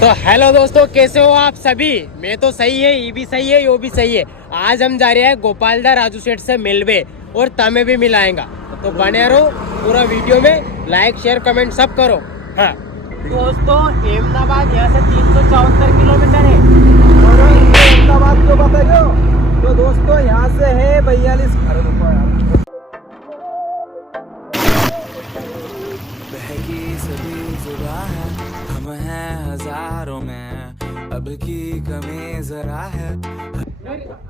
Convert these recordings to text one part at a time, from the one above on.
तो हेलो दोस्तों, कैसे हो आप सभी। मैं तो सही है, ये भी सही है, यो भी सही है। आज हम जा रहे हैं गोपालदा राजू सेठ से मिलवे और तमें भी मिलाएंगा। तो बने रहो पूरा वीडियो में, लाइक शेयर कमेंट सब करो। हाँ दोस्तों, अहमदाबाद यहाँ से 374 किलोमीटर है। और अहमदाबाद क्यों बता रहे हो? तो दोस्तों यहाँ से है 42। अरे रुको यार, बहकी सभी जुदा है, हम हैं हजारों में, अब की कमी जरा है।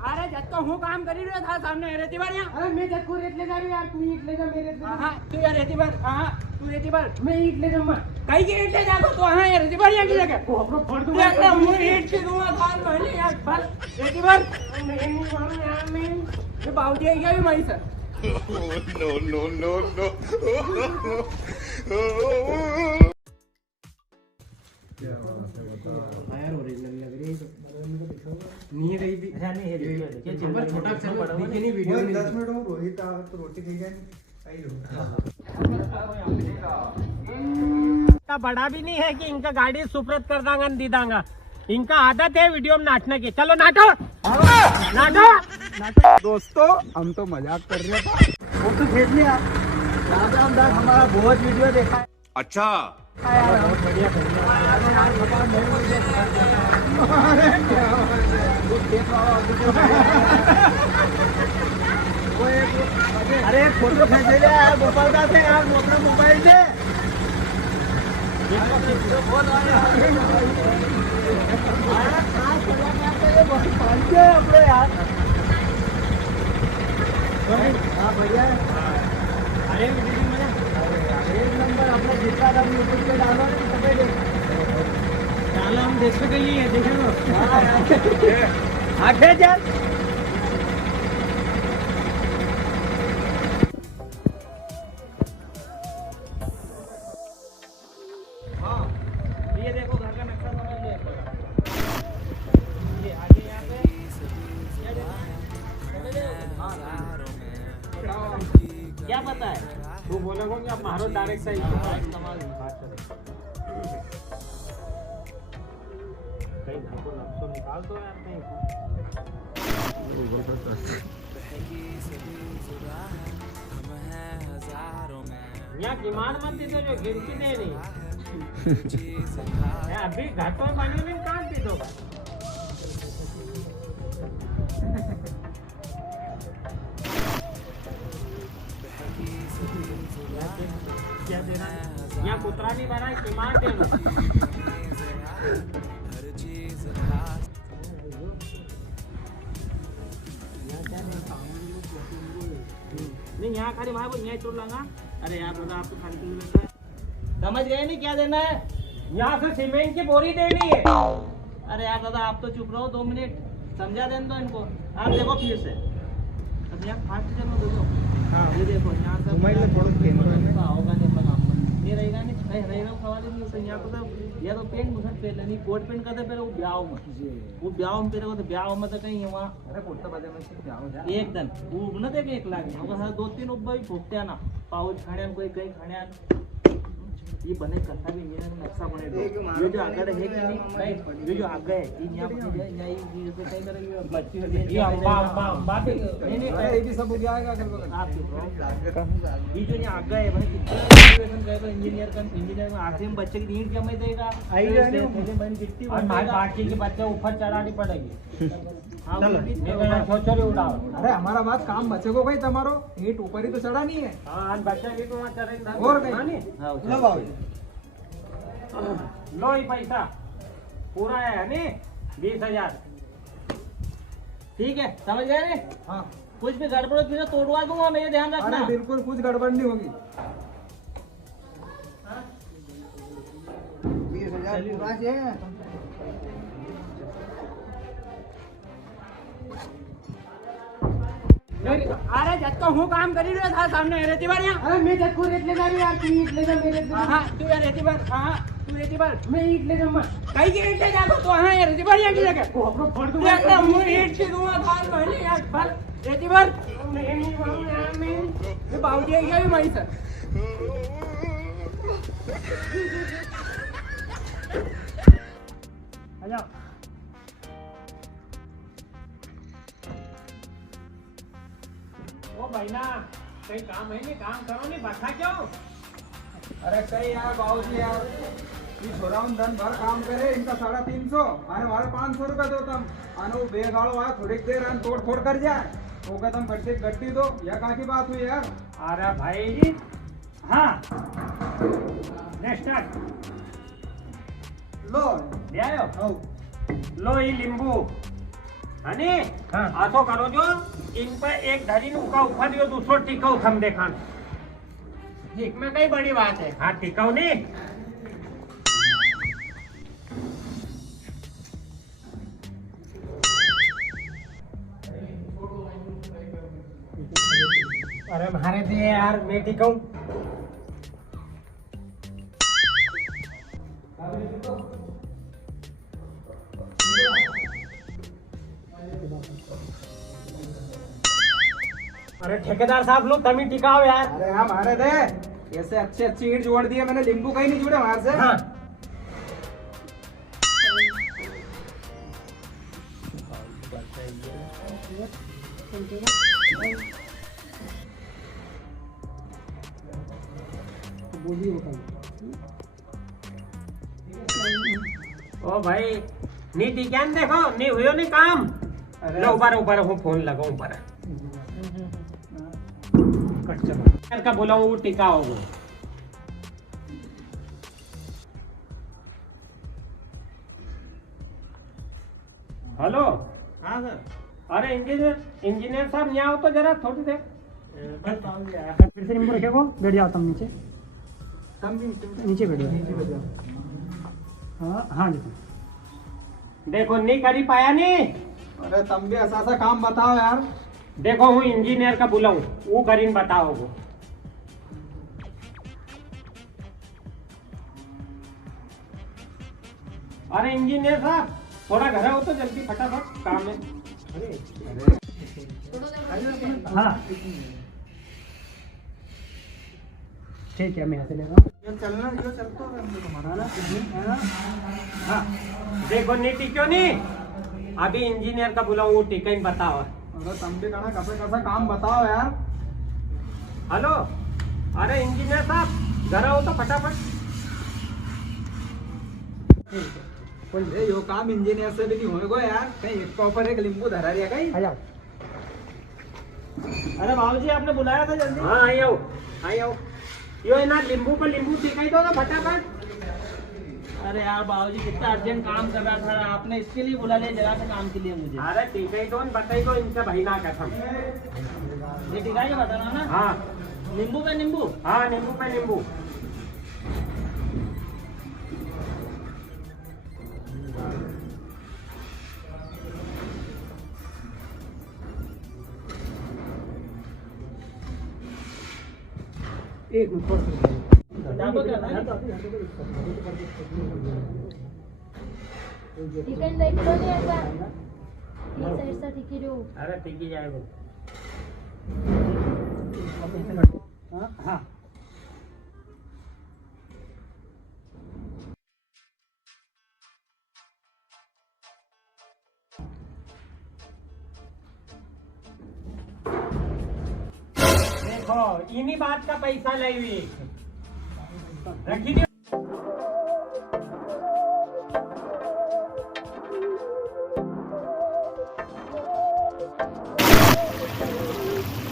अरे जब तो हूँ काम करी रहा था सामने रहती बार यहाँ। अरे मैं जब को रेत ले जा रही यार, तू ईट ले जा मेरे। हां तू यार रहती बार, हां तू रहती बार, मैं ईट ले जाऊंगा। कहीं की ईट ले जा तो हां यार रहती बार यहाँ की जगह को अपना फोड़ दूंगा। यार मैं ईट से दूंगा थाल पहले यार बस रहती बार। मैं नहीं मालूम यार, मैं बाउजी आई क्या भी मारी सर। नो यार ओरिजिनल लग रही है। नहीं रही भी नहीं है। ये चिंबर छोटा सा दिखे नहीं वीडियो में। 10 मिनट में रोहित तो रोटी खा गया का बड़ा भी नहीं है कि इनका गाड़ी सुप्रत कर दांगा दी दांगा। इनका आदत है वीडियो में नाचने की। चलो नाचो नाचो। दोस्तों हम तो मजाक कर रहे थे, वो तो खेल लिया। हमारा बहुत वीडियो देखा है। अच्छा बहुत बढ़िया अरे फोटो खींच लिया यार गोपालदा से यार, अपना मोबाइल से। अपने यार हाँ बढ़िया है। अरे एक नंबर अपना जितना दाम यूट्यूब पे डालो डाला हम देखने के लिए देखे लो। आखे यार ये देखो घर का नक्शा समझ लो। ये आगे यहाँ पे क्या पता है वो बोलेगा कि आप मारो डायरेक्ट सही कहीं हमको नक्शा निकाल दो यार कहीं। यहाँ कीमान मत दे दो जो गिनती दे नहीं। अभी घाटों में पानी में कहाँ पी दो। क्या देना यहाँ कुतरा नहीं बना है, कीमान दे दो। नहीं यहाँ खाली भाई वो यहाँ चोट लगा। अरे यार बोला आपको खाली समझ गए नहीं क्या देना है। यहाँ से सीमेंट की बोरी देनी है। अरे यार दादा आप तो चुप रहो 2 मिनट, समझा दें तो इनको। आप देखो फिर से अब यहाँ फास्ट चलो देखो। हाँ ये देखो यहाँ से होगा नहीं अपना काम ये रहेगा नहीं कहीं रहेगा सवाल ही नहीं होता। यहाँ तो या तो पेंट मुझे पहले नहीं कोट पेंट करते पहले वो ब्याह में पहले को तो ब्याह में तो कहीं वहाँ। अरे कुर्ता पजामा में एकदम वो न देखे 1 लाख में 2-3 उब्बा भी फूकते ना पाउच खाण्यान कोई कहीं खाण्यान ये बने कथा भी मेरा नक्शा बने दो। ये जो आगे है कि नहीं ये जो आगे है ये यहाँ पे यही जैसे कहीं करेंगे बच्ची ये अम्बा भी नहीं ये भी सब हो गया है। आप ये जो यहाँ आगे है भाई कितना करेगा इंजीनियर में आखिरी में बच्चे की नींद जमा देगा। और बाकी के बच्चे ऊपर चढ़ानी पड़ेगी। अरे हमारा बात काम बचे को भाई तुम्हारो ईट ऊपर ही तो चढ़ा नहीं है। और लो ही पैसा पूरा है नहीं 20,000 ठीक है समझ गए ने। हाँ कुछ भी गड़बड़ की तो तोड़वा दूंगा मैं, ये ध्यान रखना। अरे बिल्कुल कुछ गड़बड़ नहीं होगी। 20,000 पूरा है। अरे जब तो हूँ काम करी रहा था सामने रहती बार यहाँ। अरे मैं जब को रेत ले जा रही यार, तू ईट ले जा मेरे। हाँ तू यार रहती बार, हाँ तू रहती बार, मैं ईट ले जाऊंगा। कहीं की ईट ले जा तो हाँ यार रहती बार यहाँ की जगह को अपना फोड़ दूंगा। यार मैं ईट से दूंगा थाल पहले यार बस रहती बार। मैं नहीं मालूम यार, मैं बाउजी आई क्या भी मारी सर। आ जाओ। ओ भाई ना कहीं काम है नहीं, काम करो नहीं, बैठा क्यों? अरे कई यार बाबूजी यार, ये छोरा उन दिन भर काम करे, इनका 350 अरे हमारे 500 रुपये दो तुम आने वो बेगाड़ो आया थोड़ी देर आन तोड़ फोड़ कर जाए वो का तुम गड्ढे गड्ढी दो या कहाँ की बात हुई यार। अरे भाई हाँ स्टार्ट लो ले आयो। आओ। लो ये नींबू हनी हाँ। आतो करो जो इन पे एक धरी उका उफा दियो, दूसरो टिकाऊ थम देखा ठीक में कई बड़ी बात है। हाँ टिकाऊ नहीं। अरे मारे दे यार, मैं टिकाऊं। अरे ठेकेदार साहब लो तमी टिकाओ यार। अरे हाँ मारे दे, ऐसे अच्छे अच्छी ईंट जोड़ दिए मैंने, नींबू कहीं नहीं जुड़े हमारे से। हाँ। ओ भाई नी टिकान देखो नी हुयो नहीं काम। अरे लो ऊपर ऊपर हूँ फोन लगाऊं ऊपर कट चलो। का बोला वो टिका होगा। हेलो हाँ सर। अरे इंजीनियर साहब यहाँ आओ तो जरा थोड़ी देर। बस बाबूजी आया। फिर से नींबू रखे को बैठ जाओ तुम नीचे, तुम भी नीचे बैठ जाओ। नीचे बैठ जाओ। हाँ हाँ जी। देखो नहीं करी पाया नहीं। अरे तुम भी ऐसा सा काम बताओ यार। देखो हूँ इंजीनियर का बुलाऊं वो करीन बताओ वो। अरे इंजीनियर साहब थोड़ा घर आओ तो जल्दी फटाफट काम है। हाँ ठीक है, मैं यहाँ से ले रहा हूँ। ये चलना जो चलता है तुम्हारा ना। हाँ देखो नहीं टिक्यो नहीं, अभी इंजीनियर का बुलाऊं वो टिका इन बताओ। अरे तुम भी कहना कैसा काम बताओ यार। हेलो अरे इंजीनियर साहब घर आओ तो फटाफट। ए यो काम इंजीनियर से भी नहीं होएगा यार, कहीं एक के ऊपर एक नींबू धरा रिया कहीं। आ जाओ। अरे बाबूजी आपने बुलाया था जल्दी। हाँ आई आओ यो है ना नींबू पर नींबू टिकाई दो ना फटाफट। अरे यार बाबूजी कितना अर्जेंट काम कर रहा था, आपने इसके लिए बुला लिया जरा से काम के लिए मुझे। अरे टिकाई दो बताई दो इनका भाई ना कसम। ये टिका के बताना ना। हाँ नींबू पे नींबू। हाँ नींबू पे नींबू। एक मिनट थोड़ा डाबो क्या था? चिकन लेग तो नहीं आता ये साइड सा ठीक है अरे टिकी जाएगा। हाँ हाँ। देखो इन्हीं बात का पैसा लाई हुई रखी दियो।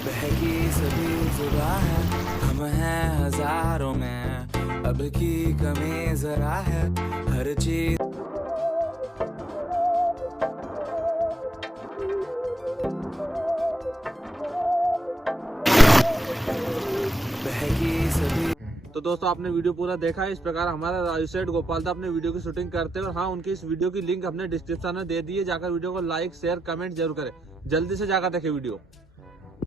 बहकी सभी जुदा है, हम हैं हजारों में, अब की कमी जरा है, हर चीज बहकी सभी। तो दोस्तों आपने वीडियो पूरा देखा है। इस प्रकार हमारा राजू सेठ गोपाल दा अपने वीडियो की शूटिंग करते हैं और हाँ उनकी इस वीडियो की लिंक हमने डिस्क्रिप्शन में दे दी है, जाकर वीडियो को लाइक शेयर कमेंट जरूर करें। जल्दी से जाकर देखें वीडियो।